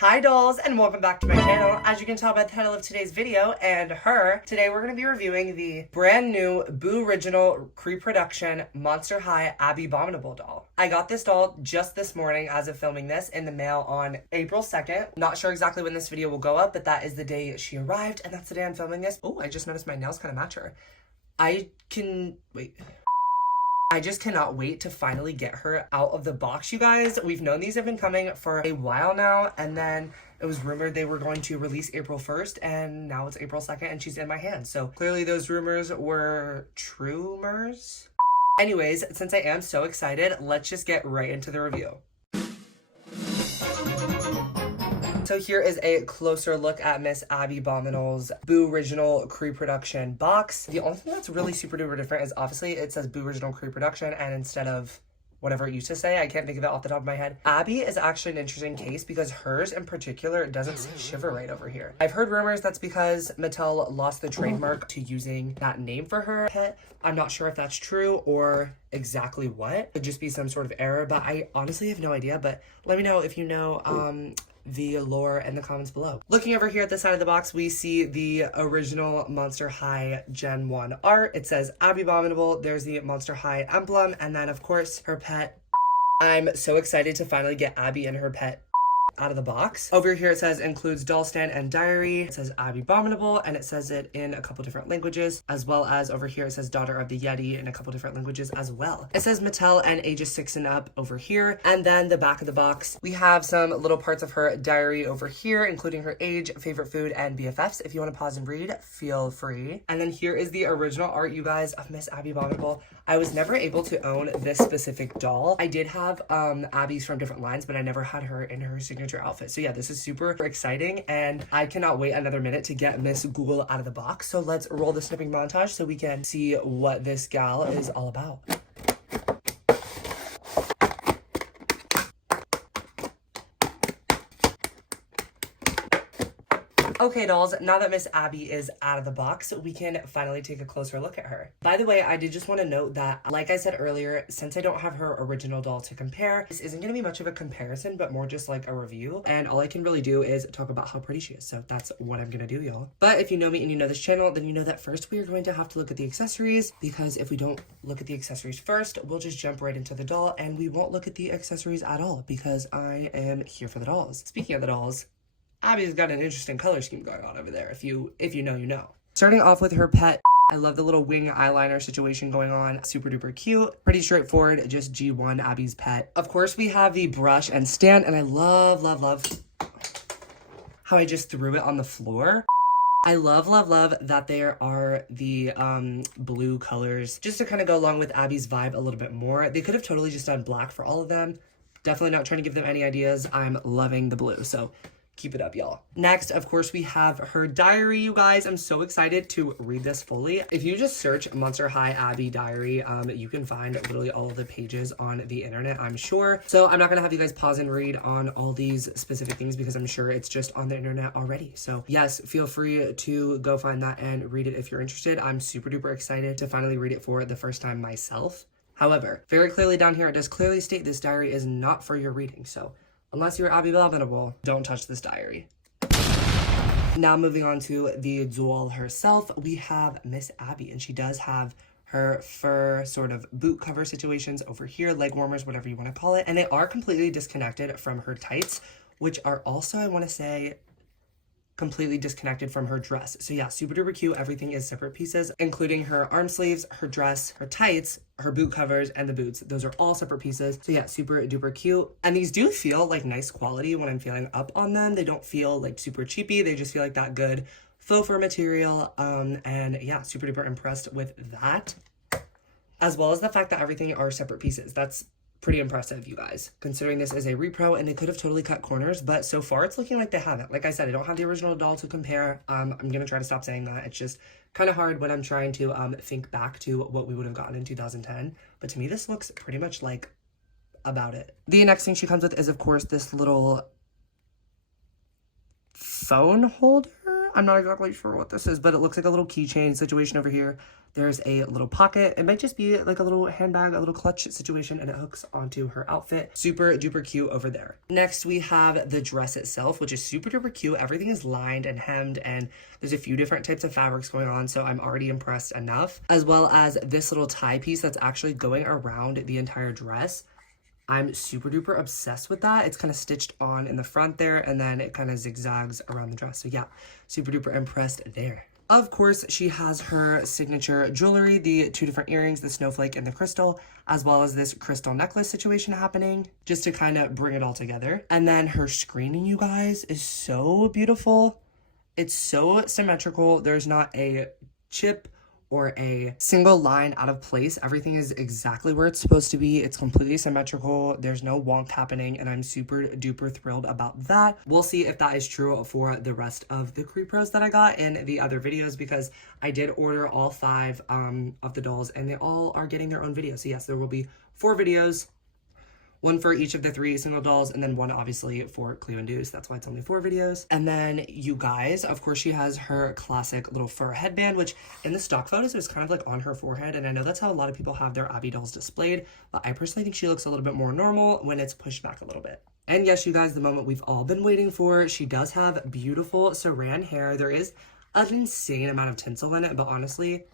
Hi dolls, and welcome back to my channel. As you can tell by the title of today's video and her, today we're going to be reviewing the brand new Boo-Rigional Creeproduction Monster High Abbey Bominable doll. I got this doll just this morning as of filming this in the mail on April 2nd. Not sure exactly when this video will go up, but that is the day she arrived and that's the day I'm filming this. Oh, I just noticed my nails kind of match her. I just cannot wait to finally get her out of the box, you guys. We've known these have been coming for a while now, and then it was rumored they were going to release April 1st, and now it's April 2nd, and she's in my hands. So clearly those rumors were true-mers. Anyways, since I am so excited, let's just get right into the review. So here is a closer look at Miss Abbey Bominable's Boo-Rigional Creeproduction box. The only thing that's really super duper different is obviously it says Boo-Rigional Creeproduction, and instead of whatever it used to say, I can't think of it off the top of my head. Abbey is actually an interesting case because hers in particular doesn't say Shiver right over here. I've heard rumors that's because Mattel lost the trademark to using that name for her pet. I'm not sure if that's true or exactly what. It could just be some sort of error, but I honestly have no idea. But let me know if you know the lore in the comments below. Looking over here at the side of the box, we see the original Monster High Gen 1 art. It says Abbey Bominable. There's the Monster High emblem, and then of course her pet. I'm so excited to finally get Abbey and her pet out of the box. Over here it says includes doll stand and diary. It says Abbey Bominable, and it says it in a couple different languages, as well as over here it says daughter of the Yeti in a couple different languages as well. It says Mattel and ages 6 and up over here, and then the back of the box we have some little parts of her diary over here, including her age, favorite food, and BFFs. If you want to pause and read, feel free. And then here is the original art, you guys, of Miss Abbey Bominable. I was never able to own this specific doll. I did have Abby's from different lines, but I never had her in her signature outfit. So yeah, this is super exciting, and I cannot wait another minute to get Miss Ghoul out of the box. So let's roll the snipping montage so we can see what this gal is all about. Okay, dolls, now that Miss Abbey is out of the box, we can finally take a closer look at her. By the way, I did just want to note that, like I said earlier, since I don't have her original doll to compare, this isn't going to be much of a comparison, but more just like a review. And all I can really do is talk about how pretty she is. So that's what I'm going to do, y'all. But if you know me and you know this channel, then you know that first we are going to have to look at the accessories, because if we don't look at the accessories first, we'll just jump right into the doll and we won't look at the accessories at all, because I am here for the dolls. Speaking of the dolls, Abby's got an interesting color scheme going on over there. If you know, you know. Starting off with her pet, I love the little wing eyeliner situation going on. Super duper cute. Pretty straightforward, just G1 Abby's pet. Of course, we have the brush and stand, and I love how I just threw it on the floor. I love that there are the blue colors, just to kind of go along with Abby's vibe a little bit more. They could have totally just done black for all of them. Definitely not trying to give them any ideas. I'm loving the blue, so keep it up, y'all. Next, of course, we have her diary, you guys. I'm so excited to read this fully. If you just search Monster High Abbey Diary, you can find literally all of the pages on the internet, I'm sure. So I'm not gonna have you guys pause and read on all these specific things because I'm sure it's just on the internet already. So yes, feel free to go find that and read it if you're interested. I'm super duper excited to finally read it for the first time myself. However, very clearly down here, it does clearly state this diary is not for your reading. So unless you're Abbey Bominable, don't touch this diary. Now moving on to the doll herself, we have Miss Abbey, and she does have her fur sort of boot cover situations over here, leg warmers, whatever you want to call it, and they are completely disconnected from her tights, which are also, I want to say, completely disconnected from her dress. So yeah, super duper cute. Everything is separate pieces, including her arm sleeves, her dress, her tights, her boot covers, and the boots. Those are all separate pieces. So yeah, super duper cute. And these do feel like nice quality when I'm feeling up on them. They don't feel like super cheapy. They just feel like that good faux fur material. And yeah, super duper impressed with that. As well as the fact that everything are separate pieces. That's pretty impressive, you guys, considering this is a repro and they could have totally cut corners, but so far it's looking like they haven't. Like I said, I don't have the original doll to compare. I'm gonna try to stop saying that. It's just kind of hard when I'm trying to think back to what we would have gotten in 2010, but to me this looks pretty much like about it. The next thing she comes with is, of course, this little phone holder. I'm not exactly sure what this is, but it looks like a little keychain situation over here. There's a little pocket. It might just be like a little handbag, a little clutch situation, and it hooks onto her outfit. Super duper cute over there. Next, we have the dress itself, which is super duper cute. Everything is lined and hemmed, and there's a few different types of fabrics going on, so I'm already impressed enough. As well as this little tie piece that's actually going around the entire dress. I'm super duper obsessed with that. It's kind of stitched on in the front there, and then it kind of zigzags around the dress. So yeah, super duper impressed there. Of course, she has her signature jewelry, the two different earrings, the snowflake and the crystal, as well as this crystal necklace situation happening, just to kind of bring it all together. And then her screening, you guys, is so beautiful. It's so symmetrical. There's not a chip or a single line out of place. Everything is exactly where it's supposed to be. It's completely symmetrical. There's no wonk happening, and I'm super duper thrilled about that. We'll see if that is true for the rest of the Creepros that I got in the other videos, because I did order all 5 of the dolls, and they all are getting their own video. So yes, there will be 4 videos. 1 for each of the 3 single dolls, and then 1 obviously for Cleo and Deuce. That's why it's only 4 videos. And then you guys, of course, she has her classic little fur headband, which in the stock photos is kind of like on her forehead. And I know that's how a lot of people have their Abbey dolls displayed, but I personally think she looks a little bit more normal when it's pushed back a little bit. And yes, you guys, the moment we've all been waiting for, she does have beautiful saran hair. There is an insane amount of tinsel in it, but honestly,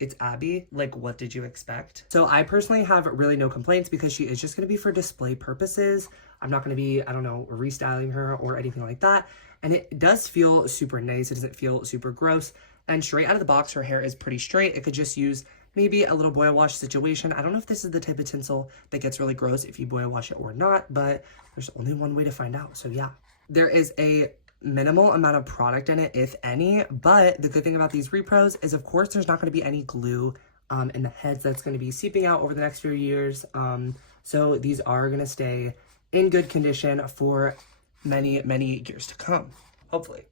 it's Abbey. Like, what did you expect? So I personally have really no complaints, because she is just going to be for display purposes. I'm not going to be, I don't know, restyling her or anything like that. And it does feel super nice. It doesn't feel super gross. And straight out of the box, her hair is pretty straight. It could just use maybe a little boil wash situation. I don't know if this is the type of tinsel that gets really gross if you boil wash it or not, but there's only one way to find out. So yeah, there is a minimal amount of product in it, if any, but the good thing about these repros is, of course, there's not going to be any glue in the heads that's going to be seeping out over the next few years. So these are going to stay in good condition for many, many years to come, hopefully.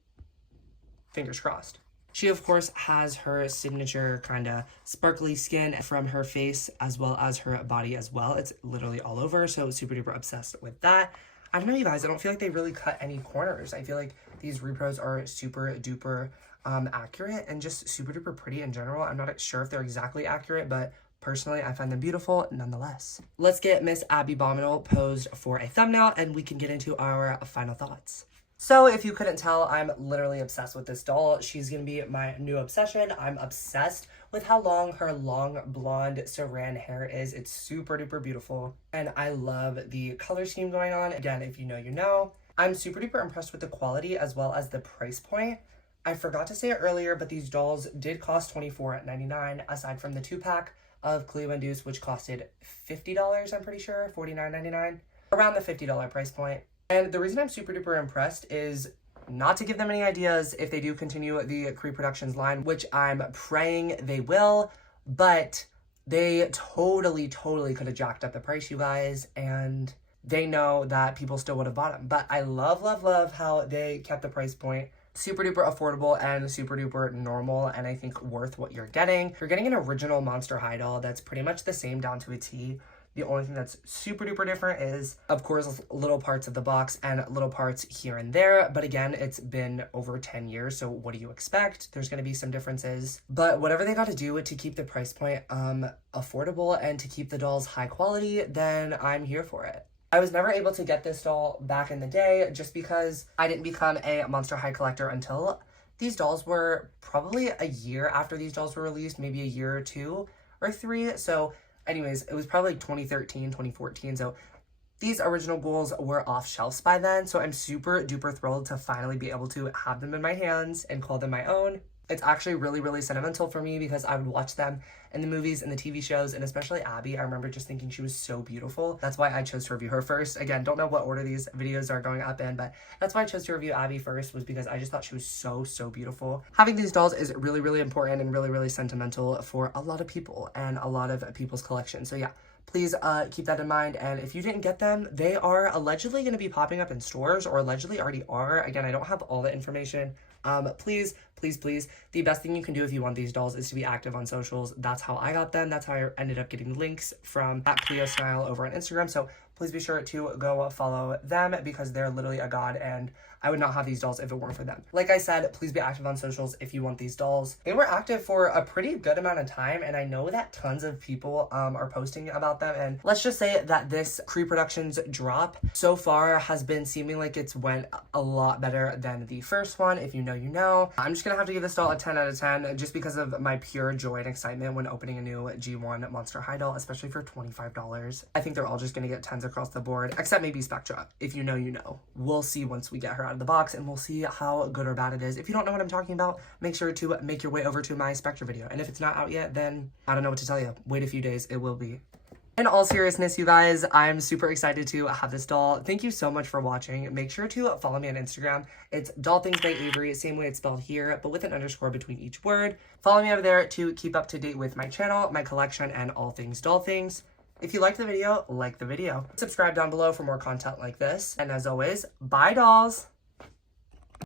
Fingers crossed. She, of course, has her signature kind of sparkly skin from her face as well as her body as well. It's literally all over, so super duper obsessed with that. I don't know, you guys, I don't feel like they really cut any corners. I feel like these repros are super duper accurate and just super duper pretty in general. I'm not sure if they're exactly accurate, but personally, I find them beautiful nonetheless. Let's get Miss Abbey Bominable posed for a thumbnail, and we can get into our final thoughts. So if you couldn't tell, I'm literally obsessed with this doll. She's gonna be my new obsession. I'm obsessed with how long her long blonde saran hair is. It's super duper beautiful, and I love the color scheme going on. Again, if you know, you know. I'm super duper impressed with the quality as well as the price point. I forgot to say it earlier, but these dolls did cost $24.99, aside from the 2-pack of Cleo and Deuce, which costed $50, I'm pretty sure, $49.99, around the $50 price point. And the reason I'm super duper impressed is not to give them any ideas if they do continue the Creeproductions line, which I'm praying they will, but they totally could have jacked up the price, you guys, and they know that people still would have bought them. But I love how they kept the price point super duper affordable and super duper normal, and I think worth what you're getting. You're getting an original Monster High doll that's pretty much the same down to a T. The only thing that's super duper different is, of course, little parts of the box and little parts here and there. But again, it's been over 10 years, so what do you expect? There's going to be some differences. But whatever they got to do to keep the price point affordable and to keep the dolls high quality, then I'm here for it. I was never able to get this doll back in the day just because I didn't become a Monster High collector until these dolls were probably a year after these dolls were released, maybe a year or 2 or 3. So anyways, it was probably 2013, 2014. So these original ghouls were off shelves by then. So I'm super duper thrilled to finally be able to have them in my hands and call them my own. It's actually really sentimental for me because I would watch them in the movies and the TV shows, and especially Abbey. I remember just thinking she was so beautiful. That's why I chose to review her first. Again, don't know what order these videos are going up in, but that's why I chose to review Abbey first, was because I just thought she was so beautiful. Having these dolls is really important and really sentimental for a lot of people and a lot of people's collections. So yeah, please keep that in mind. And if you didn't get them, they are allegedly going to be popping up in stores, or allegedly already are. Again, I don't have all the information. Please, the best thing you can do if you want these dolls is to be active on socials. That's how I got them. That's how I ended up getting links from @Cleo Style over on Instagram. So please be sure to go follow them because they're literally a god, and I would not have these dolls if it weren't for them. Like I said, please be active on socials if you want these dolls. They were active for a pretty good amount of time, and I know that tons of people are posting about them. And let's just say that this Creeproduction's drop so far has been seeming like it's went a lot better than the first one. If you know, you know. I'm just gonna have to give this doll a 10 out of 10 just because of my pure joy and excitement when opening a new G1 Monster High doll, especially for $25. I think they're all just gonna get 10s across the board, except maybe Spectra. If you know, you know. We'll see once we get her out of the box, and we'll see how good or bad it is. If you don't know what I'm talking about, make sure to make your way over to my Spectra video. And if it's not out yet, then I don't know what to tell you. Wait a few days, it will be. In all seriousness, you guys, I'm super excited to have this doll. Thank you so much for watching. Make sure to follow me on Instagram. It's Doll Things by Avery, same way it's spelled here, but with an underscore between each word. Follow me over there to keep up to date with my channel, my collection, and all things doll things. If you liked the video, like the video. Subscribe down below for more content like this. And as always, bye dolls!